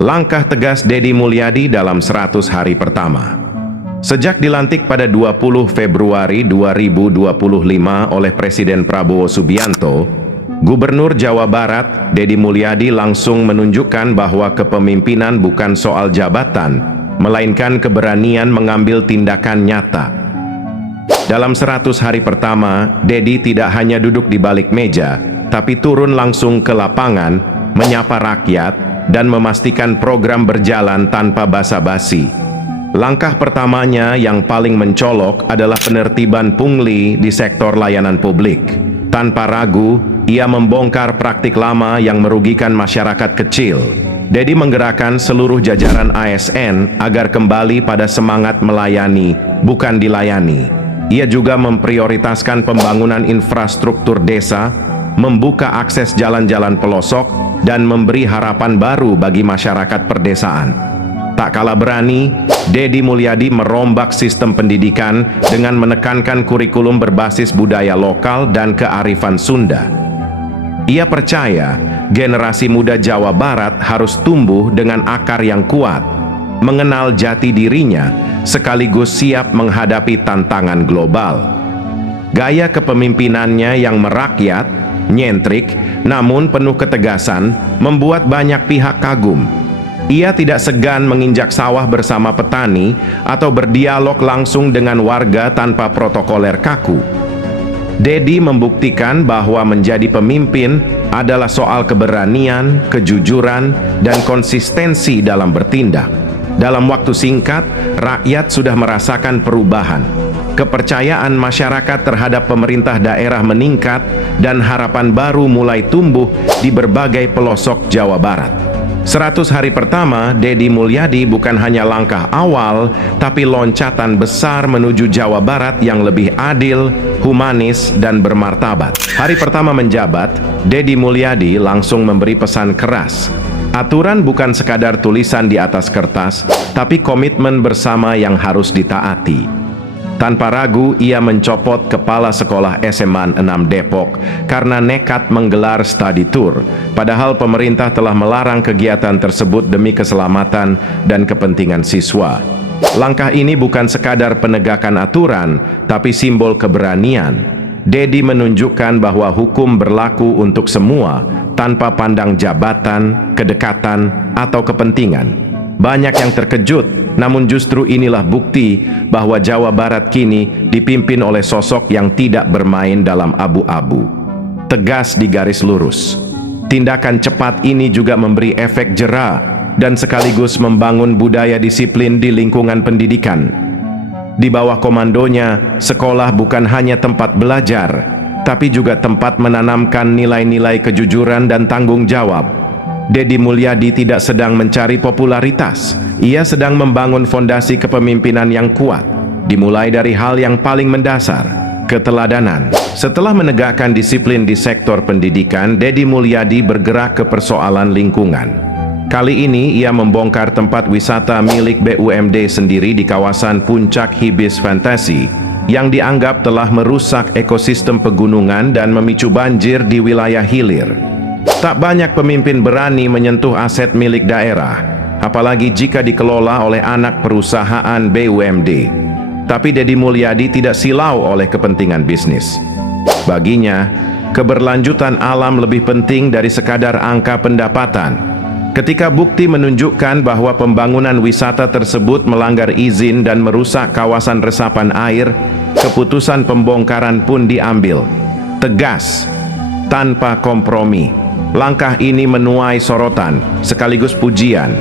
Langkah tegas Deddy Mulyadi dalam 100 hari pertama. Sejak dilantik pada 20 Februari 2025 oleh Presiden Prabowo Subianto, Gubernur Jawa Barat, Deddy Mulyadi langsung menunjukkan bahwa kepemimpinan bukan soal jabatan, melainkan keberanian mengambil tindakan nyata. Dalam 100 hari pertama, Deddy tidak hanya duduk di balik meja, tapi turun langsung ke lapangan, menyapa rakyat, dan memastikan program berjalan tanpa basa-basi. Langkah pertamanya yang paling mencolok adalah penertiban pungli di sektor layanan publik. Tanpa ragu, ia membongkar praktik lama yang merugikan masyarakat kecil. Deddy menggerakkan seluruh jajaran ASN agar kembali pada semangat melayani, bukan dilayani. Ia juga memprioritaskan pembangunan infrastruktur desa, membuka akses jalan-jalan pelosok, dan memberi harapan baru bagi masyarakat perdesaan. Tak kalah berani, Deddy Mulyadi merombak sistem pendidikan dengan menekankan kurikulum berbasis budaya lokal dan kearifan Sunda. Ia percaya generasi muda Jawa Barat harus tumbuh dengan akar yang kuat, mengenal jati dirinya, sekaligus siap menghadapi tantangan global. Gaya kepemimpinannya yang merakyat, nyentrik, namun penuh ketegasan, membuat banyak pihak kagum. Ia tidak segan menginjak sawah bersama petani atau berdialog langsung dengan warga tanpa protokoler kaku. Deddy membuktikan bahwa menjadi pemimpin adalah soal keberanian, kejujuran, dan konsistensi dalam bertindak. Dalam waktu singkat, rakyat sudah merasakan perubahan. Kepercayaan masyarakat terhadap pemerintah daerah meningkat dan harapan baru mulai tumbuh di berbagai pelosok Jawa Barat. 100 hari pertama, Deddy Mulyadi bukan hanya langkah awal, tapi loncatan besar menuju Jawa Barat yang lebih adil, humanis, dan bermartabat. Hari pertama menjabat, Deddy Mulyadi langsung memberi pesan keras. Aturan bukan sekadar tulisan di atas kertas, tapi komitmen bersama yang harus ditaati. Tanpa ragu, ia mencopot kepala sekolah SMA 6 Depok karena nekat menggelar study tour, padahal pemerintah telah melarang kegiatan tersebut demi keselamatan dan kepentingan siswa. Langkah ini bukan sekadar penegakan aturan, tapi simbol keberanian. Deddy menunjukkan bahwa hukum berlaku untuk semua, tanpa pandang jabatan, kedekatan, atau kepentingan. Banyak yang terkejut, namun justru inilah bukti bahwa Jawa Barat kini dipimpin oleh sosok yang tidak bermain dalam abu-abu. Tegas di garis lurus. Tindakan cepat ini juga memberi efek jera dan sekaligus membangun budaya disiplin di lingkungan pendidikan. Di bawah komandonya, sekolah bukan hanya tempat belajar, tapi juga tempat menanamkan nilai-nilai kejujuran dan tanggung jawab. Deddy Mulyadi tidak sedang mencari popularitas. Ia sedang membangun fondasi kepemimpinan yang kuat, dimulai dari hal yang paling mendasar, keteladanan. Setelah menegakkan disiplin di sektor pendidikan, Deddy Mulyadi bergerak ke persoalan lingkungan. Kali ini ia membongkar tempat wisata milik BUMD sendiri di kawasan Puncak Hibis Fantasi yang dianggap telah merusak ekosistem pegunungan dan memicu banjir di wilayah hilir. Tak banyak pemimpin berani menyentuh aset milik daerah, apalagi jika dikelola oleh anak perusahaan BUMD. Tapi Deddy Mulyadi tidak silau oleh kepentingan bisnis. Baginya, keberlanjutan alam lebih penting dari sekadar angka pendapatan. Ketika bukti menunjukkan bahwa pembangunan wisata tersebut melanggar izin dan merusak kawasan resapan air, keputusan pembongkaran pun diambil. Tegas, tanpa kompromi. Langkah ini menuai sorotan, sekaligus pujian.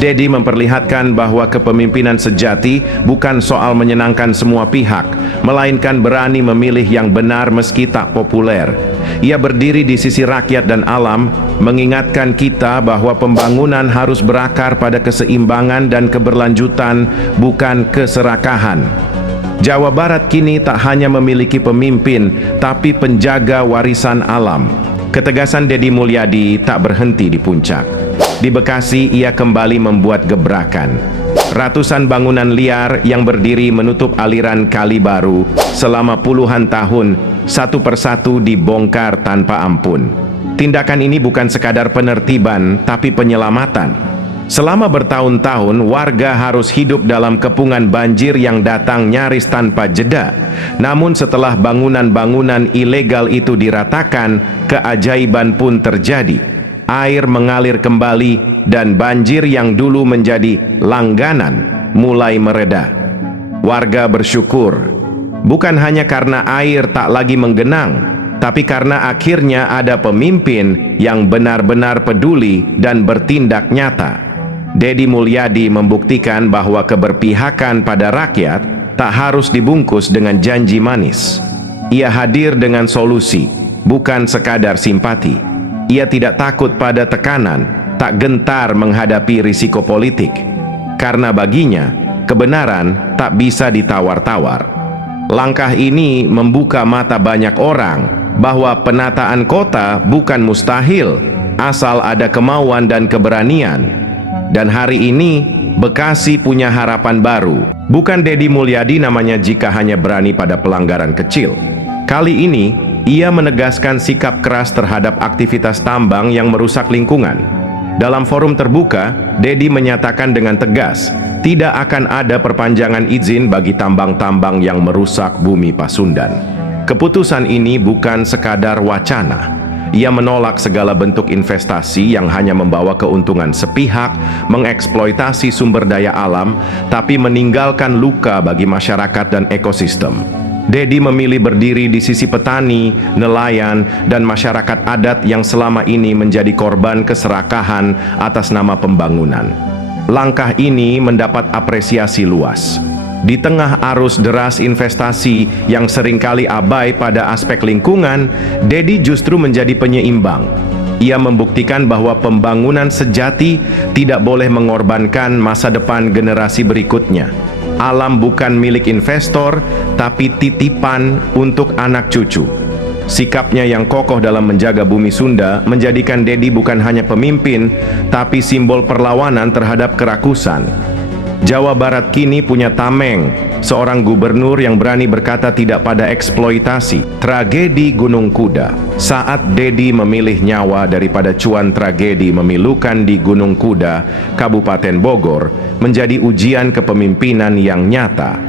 Deddy memperlihatkan bahwa kepemimpinan sejati bukan soal menyenangkan semua pihak, melainkan berani memilih yang benar meski tak populer. Ia berdiri di sisi rakyat dan alam, mengingatkan kita bahwa pembangunan harus berakar pada keseimbangan dan keberlanjutan, bukan keserakahan. Jawa Barat kini tak hanya memiliki pemimpin, tapi penjaga warisan alam. Ketegasan Deddy Mulyadi tak berhenti di puncak. Di Bekasi, ia kembali membuat gebrakan. Ratusan bangunan liar yang berdiri menutup aliran Kali Baru selama puluhan tahun, satu persatu dibongkar tanpa ampun. Tindakan ini bukan sekadar penertiban, tapi penyelamatan. Selama bertahun-tahun, warga harus hidup dalam kepungan banjir yang datang nyaris tanpa jeda. Namun setelah bangunan-bangunan ilegal itu diratakan, keajaiban pun terjadi. Air mengalir kembali dan banjir yang dulu menjadi langganan mulai mereda. Warga bersyukur, bukan hanya karena air tak lagi menggenang, tapi karena akhirnya ada pemimpin yang benar-benar peduli dan bertindak nyata. Deddy Mulyadi membuktikan bahwa keberpihakan pada rakyat tak harus dibungkus dengan janji manis. Ia hadir dengan solusi, bukan sekadar simpati. Ia tidak takut pada tekanan, tak gentar menghadapi risiko politik. Karena baginya, kebenaran tak bisa ditawar-tawar. Langkah ini membuka mata banyak orang bahwa penataan kota bukan mustahil, asal ada kemauan dan keberanian. Dan hari ini, Bekasi punya harapan baru. Bukan Deddy Mulyadi namanya jika hanya berani pada pelanggaran kecil. Kali ini, ia menegaskan sikap keras terhadap aktivitas tambang yang merusak lingkungan. Dalam forum terbuka, Deddy menyatakan dengan tegas, tidak akan ada perpanjangan izin bagi tambang-tambang yang merusak bumi Pasundan. Keputusan ini bukan sekadar wacana. Ia menolak segala bentuk investasi yang hanya membawa keuntungan sepihak, mengeksploitasi sumber daya alam, tapi meninggalkan luka bagi masyarakat dan ekosistem. Deddy memilih berdiri di sisi petani, nelayan, dan masyarakat adat yang selama ini menjadi korban keserakahan atas nama pembangunan. Langkah ini mendapat apresiasi luas. Di tengah arus deras investasi yang seringkali abai pada aspek lingkungan, Deddy justru menjadi penyeimbang. Ia membuktikan bahwa pembangunan sejati tidak boleh mengorbankan masa depan generasi berikutnya. Alam bukan milik investor, tapi titipan untuk anak cucu. Sikapnya yang kokoh dalam menjaga bumi Sunda menjadikan Deddy bukan hanya pemimpin, tapi simbol perlawanan terhadap kerakusan. Jawa Barat kini punya Tameng, seorang gubernur yang berani berkata tidak pada eksploitasi. Tragedi Gunung Kuda. Saat Deddy memilih nyawa daripada cuan, tragedi memilukan di Gunung Kuda, Kabupaten Bogor, menjadi ujian kepemimpinan yang nyata.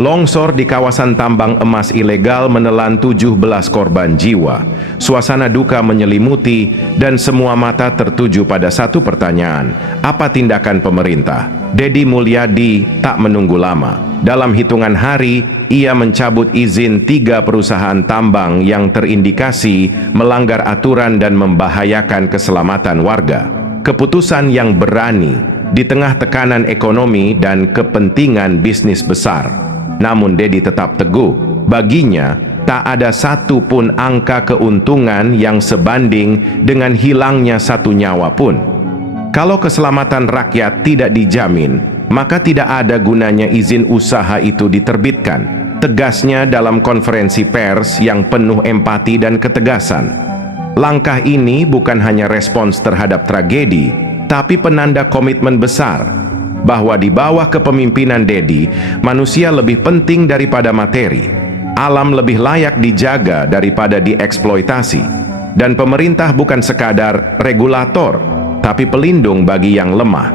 Longsor di kawasan tambang emas ilegal menelan 17 korban jiwa. Suasana duka menyelimuti dan semua mata tertuju pada satu pertanyaan, apa tindakan pemerintah? Deddy Mulyadi tak menunggu lama. Dalam hitungan hari, ia mencabut izin 3 perusahaan tambang yang terindikasi melanggar aturan dan membahayakan keselamatan warga. Keputusan yang berani di tengah tekanan ekonomi dan kepentingan bisnis besar. Namun Deddy tetap teguh, baginya tak ada satu pun angka keuntungan yang sebanding dengan hilangnya satu nyawa pun. Kalau keselamatan rakyat tidak dijamin, maka tidak ada gunanya izin usaha itu diterbitkan. Tegasnya dalam konferensi pers yang penuh empati dan ketegasan. Langkah ini bukan hanya respons terhadap tragedi, tapi penanda komitmen besar bahwa di bawah kepemimpinan Deddy, manusia lebih penting daripada materi. Alam lebih layak dijaga daripada dieksploitasi. Dan pemerintah bukan sekadar regulator, tapi pelindung bagi yang lemah.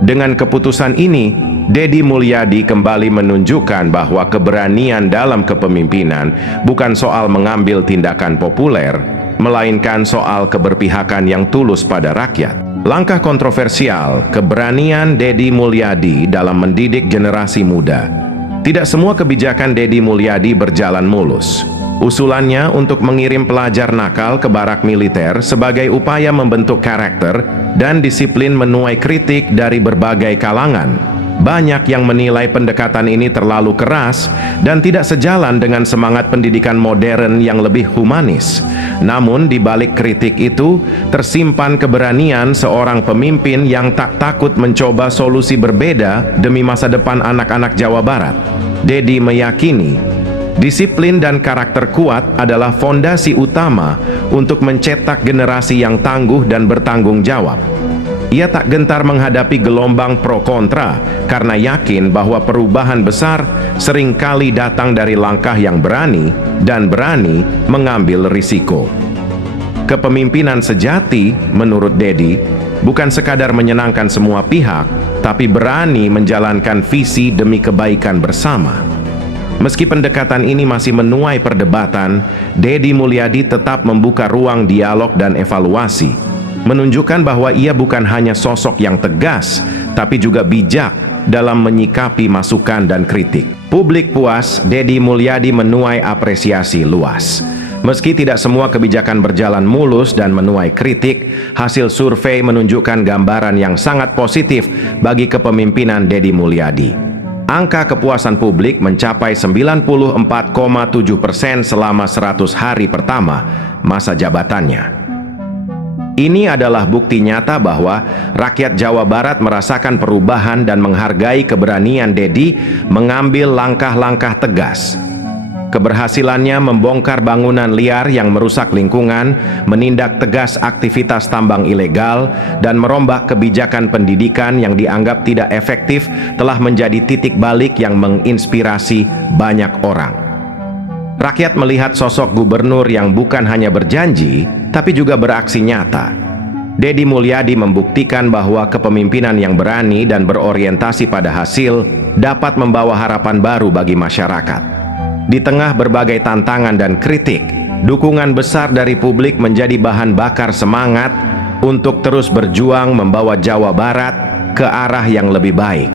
Dengan keputusan ini, Deddy Mulyadi kembali menunjukkan bahwa keberanian dalam kepemimpinan bukan soal mengambil tindakan populer, melainkan soal keberpihakan yang tulus pada rakyat. Langkah kontroversial, keberanian Deddy Mulyadi dalam mendidik generasi muda. Tidak semua kebijakan Deddy Mulyadi berjalan mulus. Usulannya untuk mengirim pelajar nakal ke barak militer sebagai upaya membentuk karakter dan disiplin menuai kritik dari berbagai kalangan. Banyak yang menilai pendekatan ini terlalu keras dan tidak sejalan dengan semangat pendidikan modern yang lebih humanis. Namun di balik kritik itu tersimpan keberanian seorang pemimpin yang tak takut mencoba solusi berbeda demi masa depan anak-anak Jawa Barat. Deddy meyakini disiplin dan karakter kuat adalah fondasi utama untuk mencetak generasi yang tangguh dan bertanggung jawab. Ia tak gentar menghadapi gelombang pro kontra karena yakin bahwa perubahan besar seringkali datang dari langkah yang berani dan berani mengambil risiko. Kepemimpinan sejati, menurut Deddy, bukan sekadar menyenangkan semua pihak, tapi berani menjalankan visi demi kebaikan bersama. Meski pendekatan ini masih menuai perdebatan, Deddy Mulyadi tetap membuka ruang dialog dan evaluasi, menunjukkan bahwa ia bukan hanya sosok yang tegas, tapi juga bijak dalam menyikapi masukan dan kritik. Publik puas, Deddy Mulyadi menuai apresiasi luas. Meski tidak semua kebijakan berjalan mulus dan menuai kritik, hasil survei menunjukkan gambaran yang sangat positif bagi kepemimpinan Deddy Mulyadi. Angka kepuasan publik mencapai 94,7% selama 100 hari pertama masa jabatannya. Ini adalah bukti nyata bahwa rakyat Jawa Barat merasakan perubahan dan menghargai keberanian Deddy mengambil langkah-langkah tegas. Keberhasilannya membongkar bangunan liar yang merusak lingkungan, menindak tegas aktivitas tambang ilegal, dan merombak kebijakan pendidikan yang dianggap tidak efektif telah menjadi titik balik yang menginspirasi banyak orang. Rakyat melihat sosok gubernur yang bukan hanya berjanji, tapi juga beraksi nyata. Deddy Mulyadi membuktikan bahwa kepemimpinan yang berani dan berorientasi pada hasil dapat membawa harapan baru bagi masyarakat. Di tengah berbagai tantangan dan kritik, dukungan besar dari publik menjadi bahan bakar semangat untuk terus berjuang membawa Jawa Barat ke arah yang lebih baik.